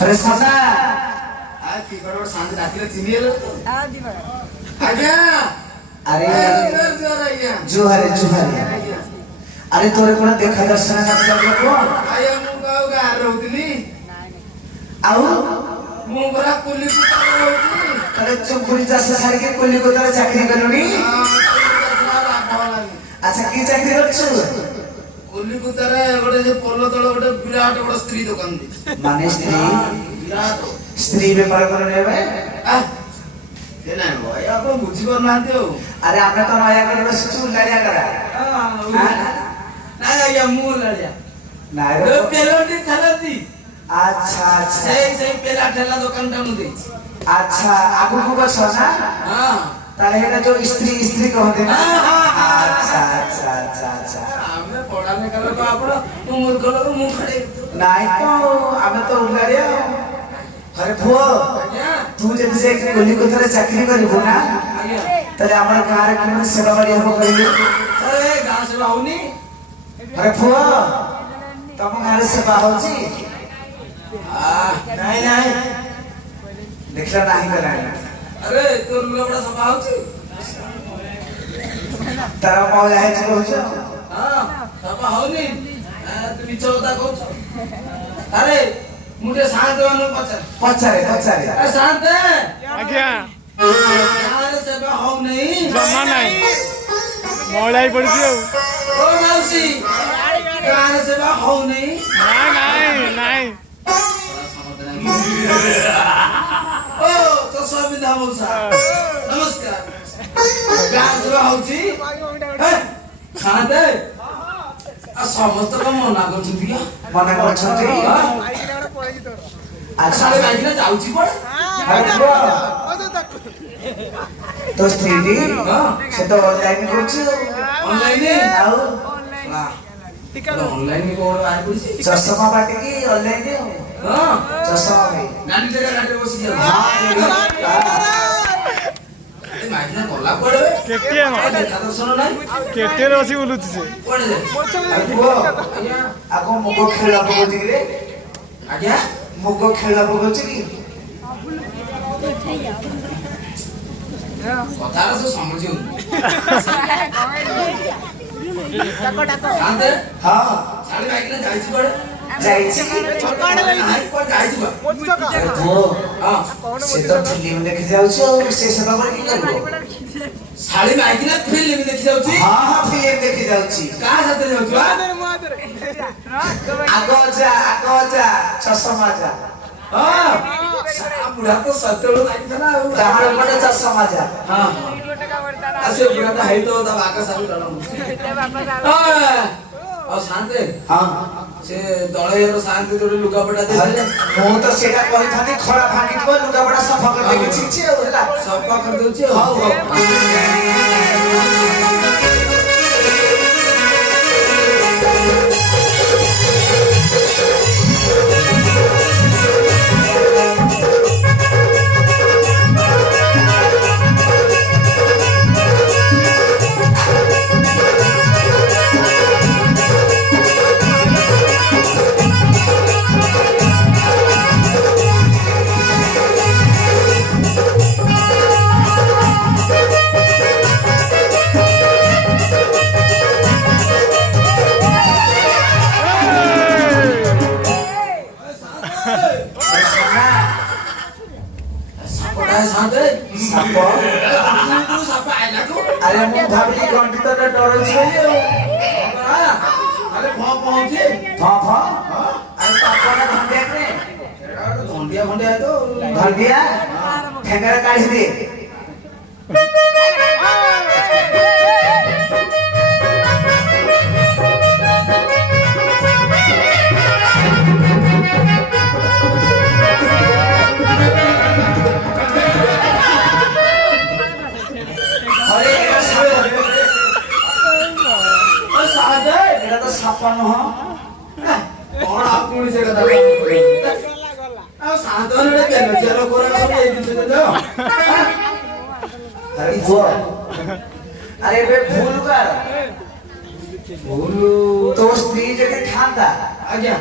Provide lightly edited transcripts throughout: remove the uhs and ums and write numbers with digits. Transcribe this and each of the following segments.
अरे सादा आज की बड़ो सांझ रात्रि चिनियल आज्ञा अरे जुहारे जुहारे अरे तोरे कोण देखा दर्शन ना कोण आया मु गाव गा रहउतली आउ मु बरा कुली कुता रहउतली अरे चुकुरी जासे सारी के कुली को तोरे चाकरी करलुनी अच्छा की चाकरी करछु कुली कुतारे गोटे जे पोलो तळ गोटे विराट बड़ स्त्री दुकान दे माने स्त्री विराट स्त्री व्यापार करने बे आ के ना भाई आप बुझी पर नाते हो अरे आपने तो नया कर रसचू लड़िया करा ना या मु लड़िया ना रे पेलोटी थलती अच्छा अच्छा सही पेला ठेला दुकान टानु दे अच्छा आगु को बस ना हां ताले हेटा जो स्त्री स्त्री कहते ना अच्छा अच्छा अच्छा अच्छा हमने पढ़ाने कल को आपण मूर्ख लोग मुंह खड़े नाही तो आमे तो उलाड़िया अरे भो तू जब से कोली को तरह चाकरी करबो ना तले हमर गारे कोन सेवा बड़ी हो करिले अरे गां सेवा होनी अरे भो तम गारे सेवा होची नहीं देखला नाही करा अरे तोर लोबड़ा सफा होची तारा पाव जाय छ होछ हां सफा होनी तू बिचौता कहछ अरे मुझे शांत होनो पचारे अरे शांत आज्ञा यार सेवा हो नहीं जमा नहीं मोड़ाई पड़ती है ओ मौसी यार सेवा हो नहीं नहीं ओ तो सब विधा मौसा नमस्कार यार सेवा होची खाना दे समस्त को मना करछुती क्या मना करछती अच्छा ले बाइक जाउची पड़े तो स्त्री से तो ऑनलाइन करछ ऑनलाइन आउ ऑनलाइन को आइ पड़सी चश्मा बाटे की ऑनलाइन हां चश्मा में नानी जगह काटे बसी जा ए माइना कोला पड़े केटे देखा दर्शन नाही केटे रे बसी बोलुची से पड़े जा आगो मुगो खेला पगोची रे आज्ञा मुगो खेला पगोची की कथा से समझियो शांत हां साली बाइक ना जाइची पड़े जाइची आई को जाइची बा वो हां से तो फिल्म देख जाउ छ से सेवा कर की करबो साली बाइक ना फिल्म देखि जाउची हां हां फिल्म देख जाउ छी का साथे जाउची आगो जा चश्मा जा हां बुढ़ा तो सत्तलो लागी था ना तहार पड़े चश्मा जा हां असे बुढ़ा तो है तो तब आका सारू डालो और शांत हां से दळेर शांत जोडे लुगा पटा दे मो तो सेटा कहि थानी खड़ा भागी को लुगा बड़ा सफा कर देबी ठीक छै होला सफा कर देउची हां अरे मु भाबली घंटी तो डर छै अरे पहुंचे अरे पापा घंटिया रे घंटिया है तो घंटिया ठेंगरा काढ़ी दे सापन हो कौन आप पुलिस से कथा ଆଉ ସାଧାରଣ ବେଲଚିଆ ଲୋକରା ସବୁ ଏଇ ଜିନିଷ ଦେବ ଆରେ ପୁଅ ଆରେ ଏବେ ଭୁଲ କର ଭୁଲ ତୋ ସ୍ତ୍ରୀ ଯଦି ଥାନ୍ତା ଆଜ୍ଞା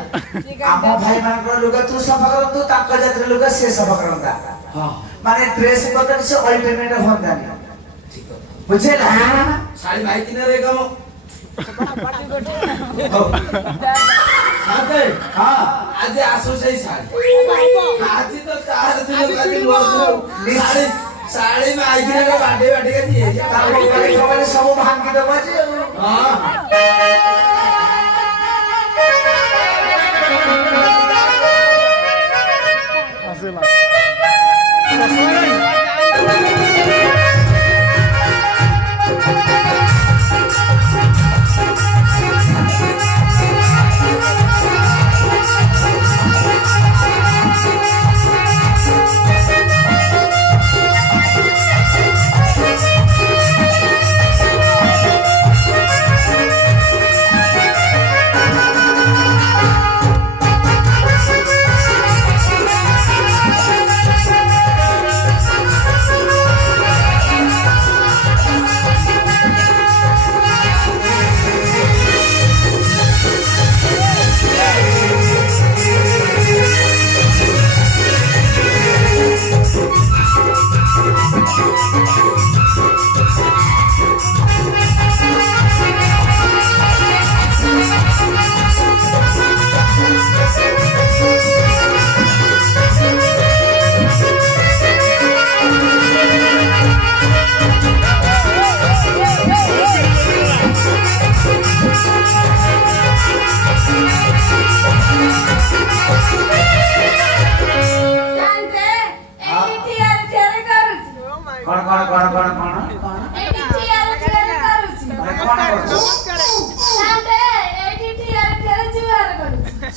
ଆମ ଭାଇ ମାନଙ୍କର ଲୁଗା ତୁ ସଫା କରନ୍ତୁ ତାଙ୍କ ଜାତିର ଲୁଗା ସେ ସଫା କରନ୍ତା ହଁ ମାନେ ଡ୍ରେସ ବଦଳ ସେ ଅଲ୍ଟରନେଟ ହୁଅନ୍ତାନି ଠିକ କଥା ବୁଝିଲା ଶାଢ଼ୀ ମାଇକି ନରେ କାମ ସାଥେ ହଁ ଆଜି ଆସୁ ସେଇ ଶାଢ଼ୀ ଆଜି ତ ତାର ଦିନ କାଲି ଶାଢ଼ୀ ଶାଢ଼ୀ ମାଇକି ନରେ ବାଡେ ବାଡେ ଦିଏ ତାଙ୍କ ଉପରେ କବାଲେ ସବୁ ଭାଙ୍ଗି ଦବ ଯେ ହଁ ଆସିଲା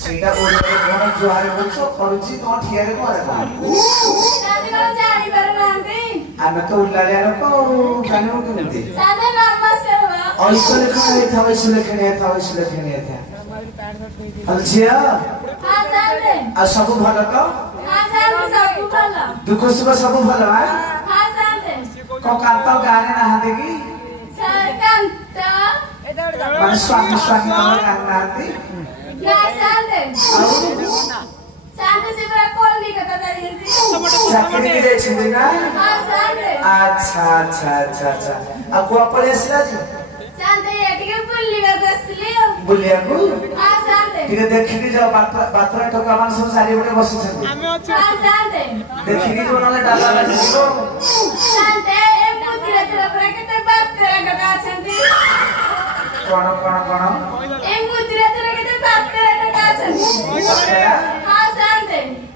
ସେଇଟା ବୋଲରେ କଣ ଜୁହାର କରୁଛ କରୁଛି କଣ ଠିଆରେ କଣ ଆମେ ତ ଉଲ୍ଲାଳିଆ ଲୋକ ଜାଣିବୁ କେମିତି ଐଶ୍ୱର୍ଯ୍ୟ ଖେଳ ହେଇଥା ଐଶ୍ୱର୍ଯ୍ୟ ଖେଳି ହେଇଥା ଐଶ୍ୱର୍ଯ୍ୟ ଖେଳି ହେଇଥା ହଲ ଝିଅ ଆଉ ସବୁ ଭଲ ତ ଦୁଃଖ ସୁଖ ସବୁ ଭଲ କଣ କାନ୍ତ ଗାଁରେ ନାହାନ୍ତି କି ମାନେ ସ୍ୱାମୀ ସ୍ୱାମୀ ତମର ଗାଁରେ ନାହାନ୍ତି ଚାକିରି ଯାଇଛନ୍ତି ନା ଆଚ୍ଛା ଆଚ୍ଛା ଆଚ୍ଛା ଆଚ୍ଛା ଆଉ କୁଆ ପଳେଇ ଆସିଲା ଆଜି ବୁଲିବାକୁ ଟିକେ ଦେଖିକି ଯାଅ ବାଥରେ ଟୋକା ମାନେ ସବୁ ଚାରିପଟେ ବସିଛନ୍ତି ଦେଖିକି ଯିବ ନହେଲେ ଡାଲା ବାଜିଯିବ କଣ କଣ କଣ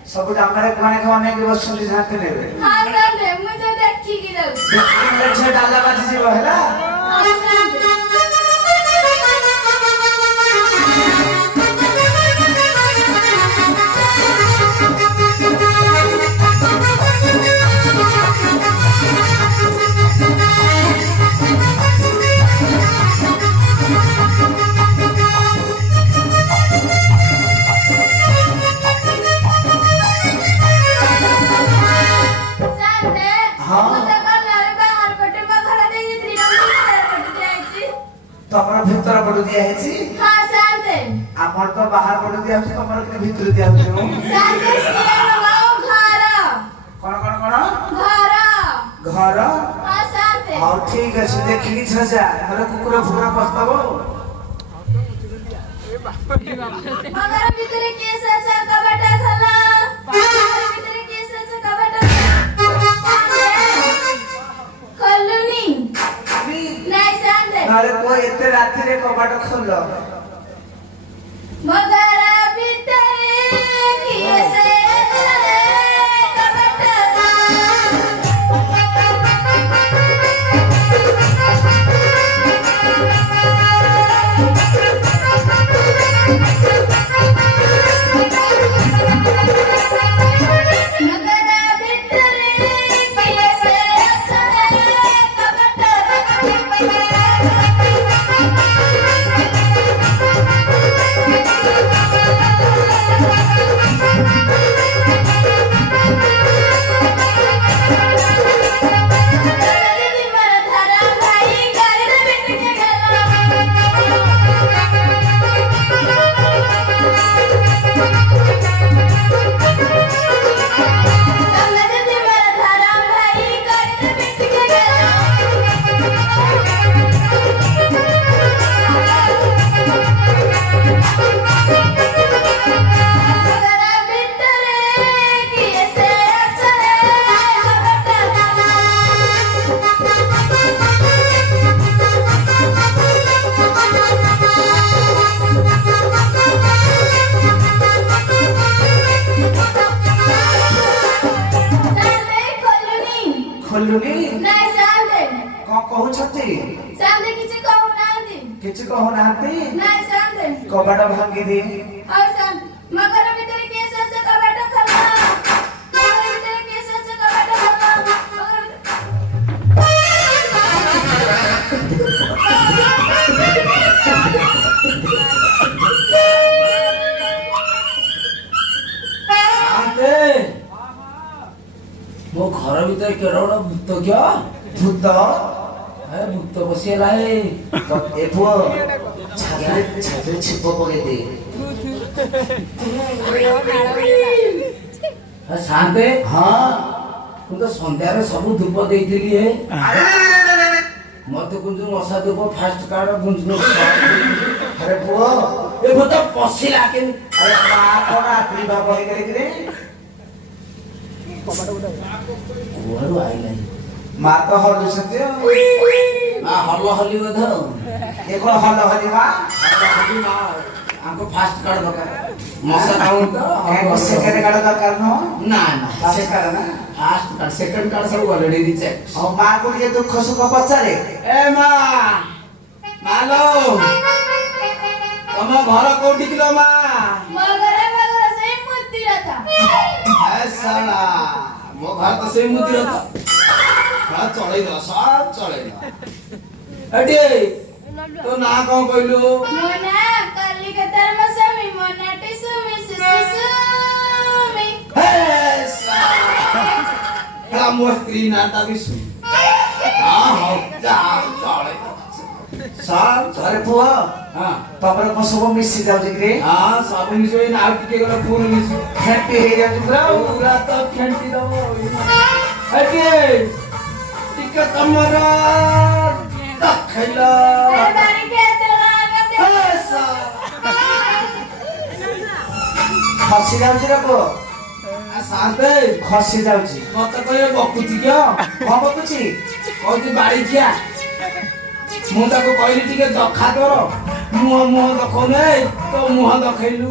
ସବୁ ଡାମାରେ ମାନେ ଅନେକ ବସୁଛନ୍ତି ଝାନ୍ତି ନେବେ ଦେଖିକି ଡାଲା ବାଜିଯିବ ହେଲା ତମର ଭିତର ପଟୁ ଦିଆ ହେଇଛି ଆମର ତ ବାହାର ପଟୁ ଦିଆ ହଉଛି ତମର କିନ୍ତୁ ଭିତରୁ ଦିଆ ହଉଛି କଣ କଣ କଣ ଘର ହଉ ଠିକ ଅଛି ଦେଖିକି ଛଜା ଘରେ କୁକୁର ଫୁକୁର ପସ୍ତବ ନହେଲେ କୋ ଏତେ ରାତିରେ କବାଟ ଖୋଲ ଖୋଲୁନି ନାଇଁ ଶାନ୍ତେ କଣ କହୁଛନ୍ତି ଶାନ୍ତେ କିଛି କହୁନାହାନ୍ତି କିଛି କହୁନାହାନ୍ତି ନାଇଁ ଶାନ୍ତେ କବାଟ ଭାଙ୍ଗିଦିଏ ଆଉ ଶାନ୍ତେ ମୋ ଘର ଭିତରେ କିଏ ଶୋଇছে କବାଟ ଖୋଲ ମୋ ଘର ଭିତରେ କିଏ ଶୋଇছে କବାଟ ଖୋଲ ମୋ ଘର ଭିତରେ କେଡ ବଡ ଭୂତ କିଅ ଭୂତ ଭୂତ ବସିଗଲା ଏ ପୁଅ ଛାତରେ ଛିପ ପକେଇଦେ ଶାନ୍ତେ ହଁ ମୁଁ ତ ସନ୍ଧ୍ୟାରେ ସବୁ ଧୂପ ଦେଇଥିଲି ମତେ କୁଞ୍ଚୁ ମଶା ଧୂପ ଫାଷ୍ଟ କାର୍ଡ ଗୁଞ୍ଜୁ ଆରେ ପୁଅ ଏ ଭୂତ ପଶିଲା କେମିତି ଆରେ ମା କଣ ଆବିର୍ଭାବ ହେଇଗଲେ କୁଆଡୁ ଆଇଲାନି ମା ତ ହଲୁଛନ୍ତି ମା ହଲ ହଲି ବୋଧ ଏ କଣ ହଲ ହଲି ମା ଆଙ୍କ ଫାଷ୍ଟ କାର୍ଡ ଦରକାର ମଶା କାଉଣ୍ଟ ସେକେଣ୍ଡ କାର୍ଡ ଦରକାର ନୁହଁ ନା ନା ଫାଷ୍ଟ କାର୍ଡ ନା ଫାଷ୍ଟ କାର୍ଡ ସେକେଣ୍ଡ କାର୍ଡ ସବୁ ଅଲରେଡି ରିଜେକ୍ଟ ଆଉ ମା କୁ ଟିକେ ଦୁଃଖ ସୁଖ ପଚାରେ ଏ ମା ମାଲୋ ତମ ଘର କୋଉଠି କିଲୋ ମା ମୋ ଘର ସେଇ ମୂର୍ତ୍ତିର ଏ ଶଳା ମୋ ଘର ତ ସେଇ ମୁଦିର ତ ଚଳେଇ ଦେଲା ସବ ଚଳେଇ ଦେଲା ଏଠି ତୋ ନାଁ କଣ କହିଲୁ ମୋ ନାଁ କଲିକତାର ମୋ ସ୍ୱାମୀ ମୋ ନାଁଟି ସୁମି ସୁମି ହେ ଶଳା ମୋ ସ୍ତ୍ରୀ ନାଁଟା ବି ସୁମି ହଉ ଚଳେଇ ସବ ଆରେ ପୁଅ ହଁ ତମର କଣ ସବୁ ମିଶି ଯାଉଛି କି ହଁ ସବୁ ମିଶିବ ଆଉ ଟିକେ ଗଲେ ପୁଣି ମିଶିବ ଖେଟି ହେଇଯାଉଛି ପୁରା ପୁରା ତ ଖେଣ୍ଟି ଦବ ଏଠି ଟିକେ ତମର ଖାଇଲ ଆରେ ବାଡ଼ି କେତେ ଲାଗନ୍ତି ଖସି ଯାଉଛି ରେ ପୁଅ ଶାନ୍ତେ ଖସି ଯାଉଛି ମତେ କହିବେ ବକୁଛି କିଅ କଣ ବକୁଛି କହୁଛି ବାড়ি ଝିଆ ମୁଁ ତାକୁ କହିଲି ଟିକେ ଦଖା କର ମୁହଁ ଦଖଉନେ ତୋ ମୁହଁ ଦଖେଇଲୁ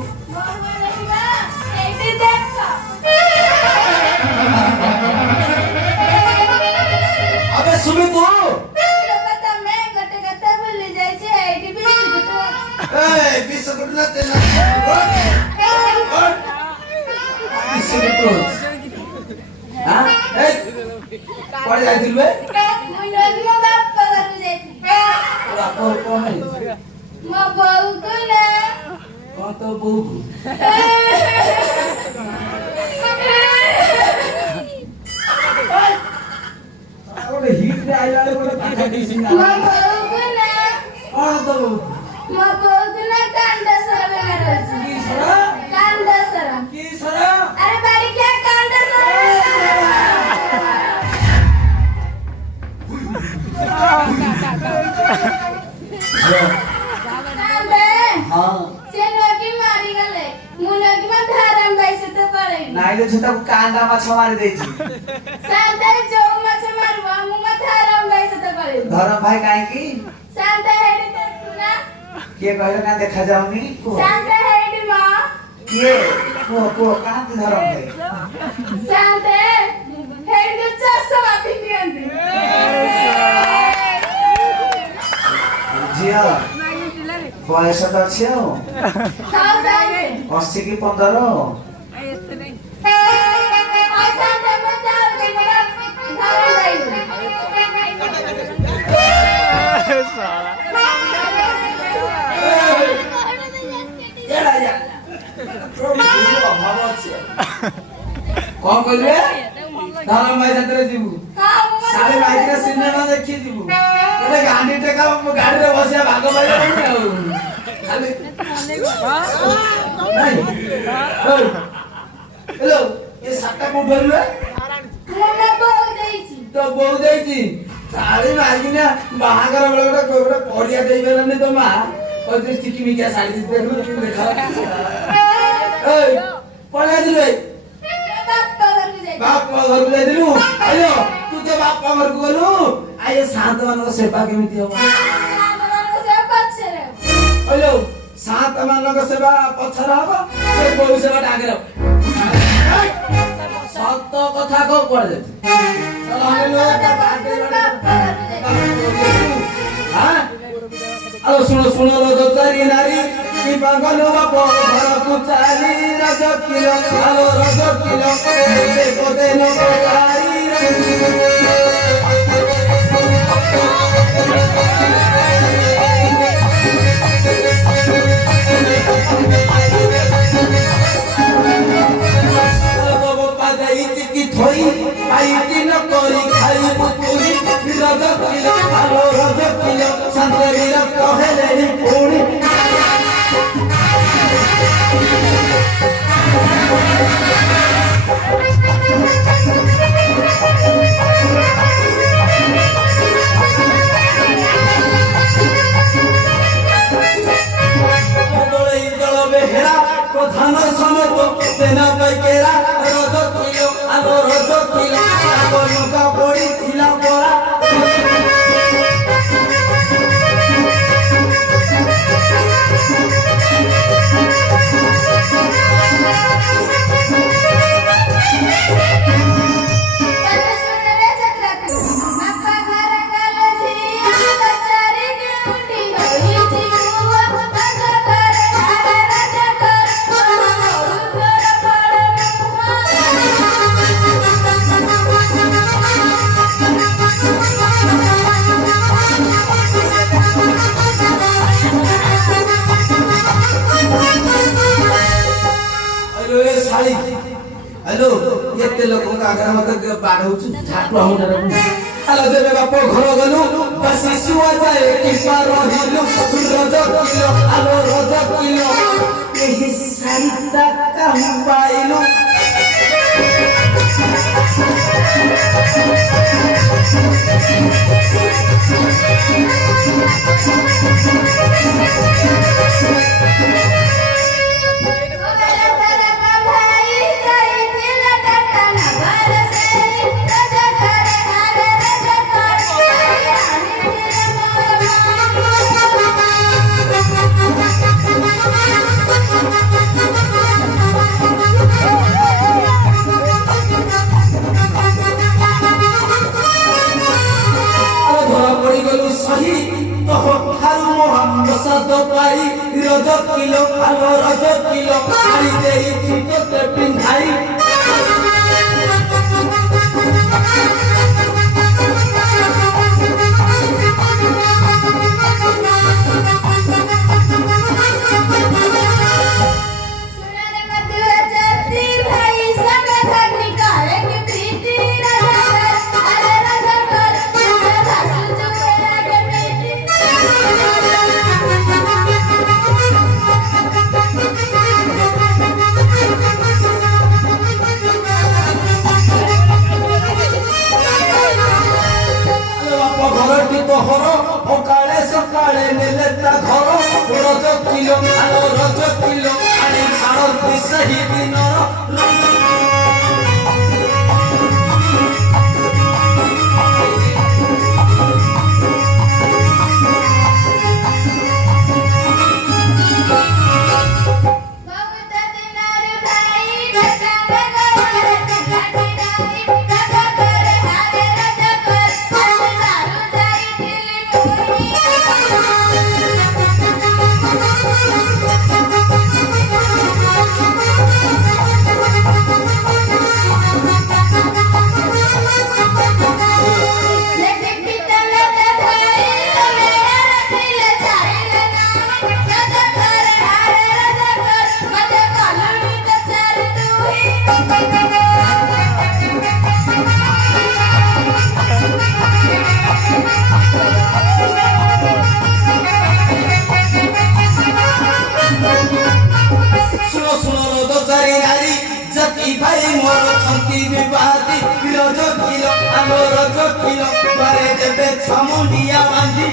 ଏଇଠି ଦେଖ अबे सुमी तू ତମେ ଗୋଟେ କଥା ଭୁଲି ଯାଇଛି ଏଇଠି ବିସ୍କୁଟ ए बिस्कुट ना तेना बिस्कुट हां ए कोड जाइथिल बे ମୁଁ ନଗି ମୋ ବାପା ଘରକୁ ଯାଇଥିଲି बाप को नहीं ମୋ ବୋଉକୁ ନା कौन तो बहू अरे हिट रे आइला रे कोन काठा दिसिन ମୋ ବୋଉକୁ ନା कौन तो ମୋ ବୋଉକୁ ନା କାଣ୍ଡସର ବେମାର ଅଛି की सरा କାଣ୍ଡସର की सरा ଆରେ ବାଡ଼ି କିଆ କାଣ୍ଡସର ହଁ ସେ ନଗି ମାରି ଗଲେ ମୁଁ ନଗି ମା ଧାରାମ ଭାଇ ସହିତ ପଳେଇଲି ନାଇଲେ ଛୁଟାକୁ କାଣ୍ଡା ମାଛ ମାରି ଦେଇଛି ଶାନ୍ତା ଯୋଉ ମାଛ ମାରିବ ମୁଁ ମା ଧାରାମ ଭାଇ ସହିତ ପଳେଇଲି ଧର ଭାଇ କାହିଁକି ଶାନ୍ତା ହେଇଟି ଦେଖୁ ନା କିଏ କହିଲେ ନା ଦେଖାଯାଉନି କୁହ ଶାନ୍ତା ହେଇଟି ମା କିଏ କୁହ କାହାନ୍ତି ଧର ଭାଇ ଶାନ୍ତା ହେଇଟି ଚଷମା ପିନ୍ଧନ୍ତି ଝିଅ ବୟସ ତ ଅଛି ଆଉ ହଁ ଶାନ୍ତେ 80 କି 15 ଆଉ ଶାନ୍ତା ମୁଁ ଯାଉଛି ମୋର ଧାରାମ ଭାଇ एड़ा या अभाव अछि कोन कहले धरम भाई साथे जीवु ହଁ ମୁଁ सारे बाइक रे सिनेमा देखि जीवु तोरे गांडी टेका गाड़ी रे बसिया भाग भाई खाली हेलो ये साटा को भरले ମୋ ବୋଉ ଦେଇଛି तो बहु देइची साड़ी मागिना बाहागर बेले गोटे पड़िया देई बेलनी तो मा ओते स्टिकी मिकिया साड़ी देखलु देखा ए पळा दिले ବାପା ଘରକୁ ଯାଇଥିଲି बाप घर को जाइदिलु आयो तू तो बाप घर को गलु आयो शांत मानको सेवा केमिति हो ଶାନ୍ତମାନଙ୍କୁ ସେ ପଛରେ आयो शांत मानको सेवा पछर हो ए बहु सेवा आगे हो सत କଥା କହ କୁଆଡେ ଆଲୋ ଶୁଣ ଶୁଣ ରଜ ଚାରି ନାରୀ କି ପାଗଲ ବାପ ଘରକୁ ଚାରି ରଜ କିଲ ଆଲୋ ରଜ କିଲ ପଦେ ନଚାରି থই আইটি ন করি খাইব পুরি রজ কিল আলো রজ কিল শান্তরির কহেলে পুরি প্রধান সমত সেনা পাইকেরা রজ কিল আলো রজ কিল নৌকা পড়িছিলা পড়া हेलो एते लोक आगर मत बाढौछु झाटु आउँदा हेलो जेबे बाप घर गलु बस सुवा जाए कि पार रहिलु रज किलो आलो रज किलो एही सारिता काम पाइलु रज किलो आलो रज किलो खाई देई छुटते पिंधाई सकाळे नेले ता घर रज किलो आलो रज किलो आनी छाड़ती सही दिनर भाई मोर छंती विवादी रज किलो आलो रज किलो बारे देबे छमुंडिया बांधी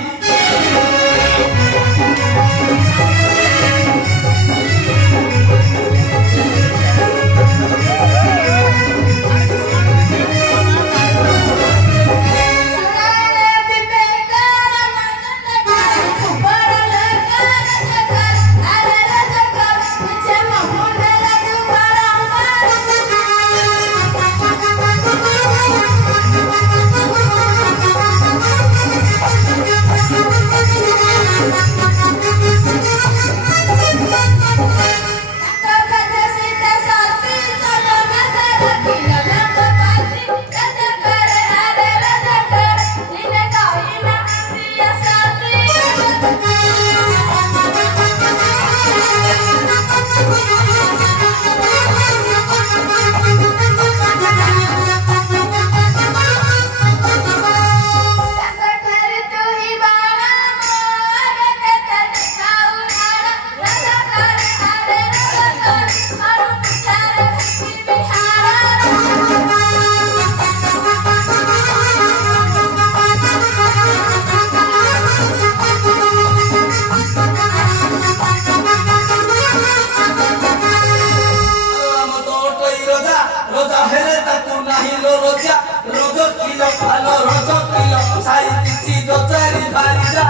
রোজা হেলে তাকু নাহিলো রোজা রোজ কিলো ভালো রোজ কিলো সাই দিছি রোজারি ভারিজা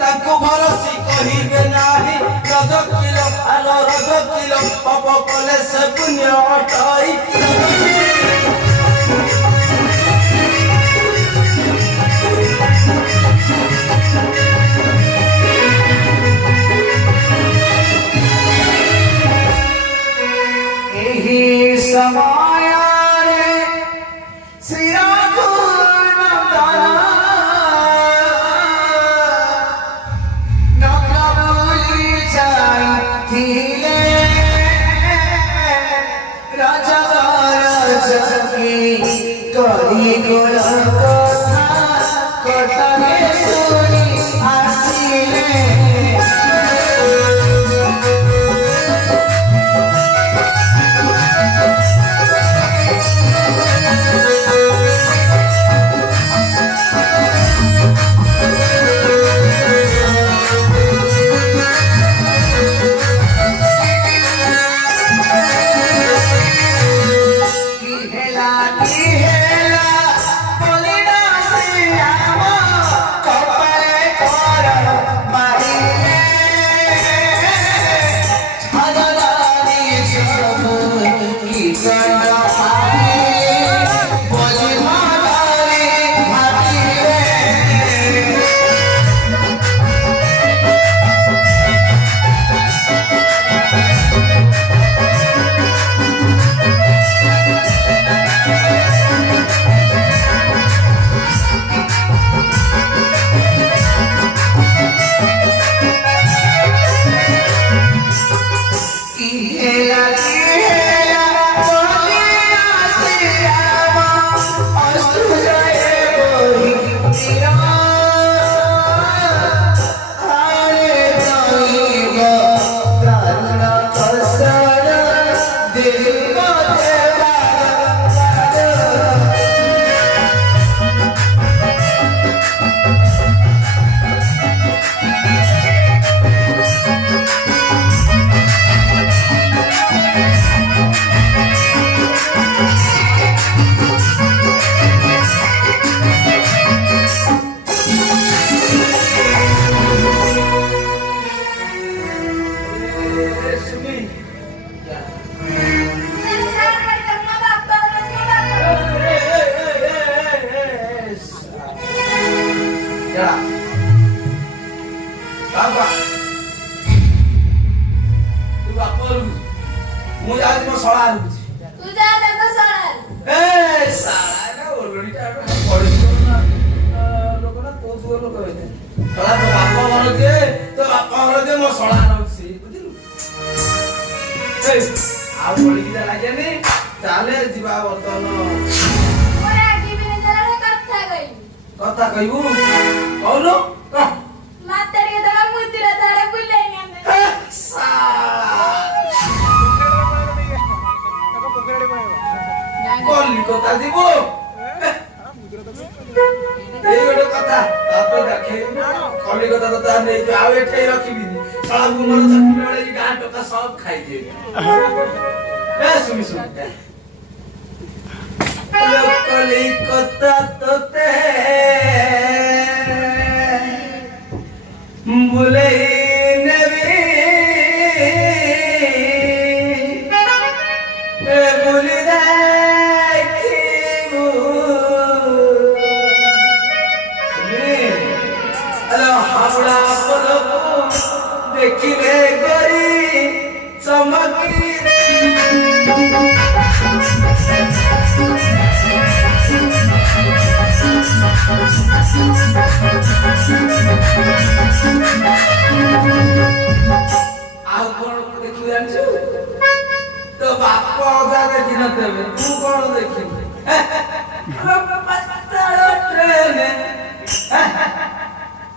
ତାଙ୍କୁ ଭରସି କହିବେ ନାହିଁ ରଜ କିଲୋ ଆଲୋ ରଜ କିଲୋ ପାପ କଲେ ସେ ପୁଣ୍ୟ ଅଟଇ ଏହି ସମୟରେ ଶ୍ରୀରଘୁନନ୍ଦନ ନକବୁଲି ଯାଇଥିଲେ ରାଜା କରି ଗୋଳ କଥା କଟରେ ଶୁଣି ଆସିଲେ ମୁଁ ଯାଉଛି ମୋ ଶଳା ଆରୁଛି ତୁ ଯା ଦେଖ ସଳାରେ ଏ ଶଳା ନା ଓଲଡିଟା ପଡିଯିବ ନା ଲୋକ ନା ତୋ ଯୁଗ ଲୋକ ହେଇଥାଏ ଶଳା ତୋ ବାପ ଘର ଯିଏ ତୋ ବାପ ଘର ଯିଏ ମୋ ଶଳା ରହୁଛି ବୁଝିଲୁ ଆଉ ପଡିକି ଲାଗେନି ତାହେଲେ ଯିବା ବର୍ତ୍ତମାନ ମୋର ଆଗିବିନି ଜରା କଥା କହିବି କଥା କହିବୁ କହୁନୁ କହ ମାତେ ଟିକେ ତମ ମୁଦିର ଧରେ ବୁଲେଇ ଆମେ କଲିକତା ଯିବୁ ଏଇ ଗୋଟେ କଥା ତାପରେ ଦେଖେଇବୁ କଲିକତା କଥା ନେଇକି ଆଉ ଏଠେଇ ରଖିବିନି ଶଳା ବୁମର ଚଟଣି ବେଳେକି ଗାଁ ଟୋକା ସବ ଖାଇଯିବେ ଏ ଶୁଣି ଶୁଣି କଲିକତା ତୋତେ ବୁଲେଇ ନେବି ବୁଲି ଦେଖିବୁ ହାବଡ଼ା ପଲକୁ ଦେଖିଲେ ଗରି ଚମକି ଆଉ କଣ ଦେଖିବୁ ଜାଣିଛୁ ତୋ ବାପ ଅଜା ଦେଖିନଥିବେ ତୁ କଣ ଦେଖିବୁ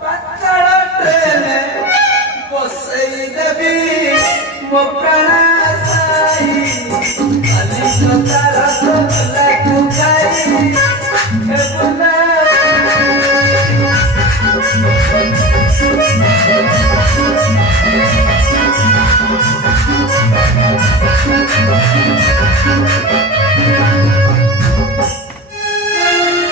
ପାତାଳ ଟ୍ରେନ ବସେଇ ଦେବି ମୋ ପ୍ରାଣ ସାହି କଲିକତା ରସଗୋଲା तू क्या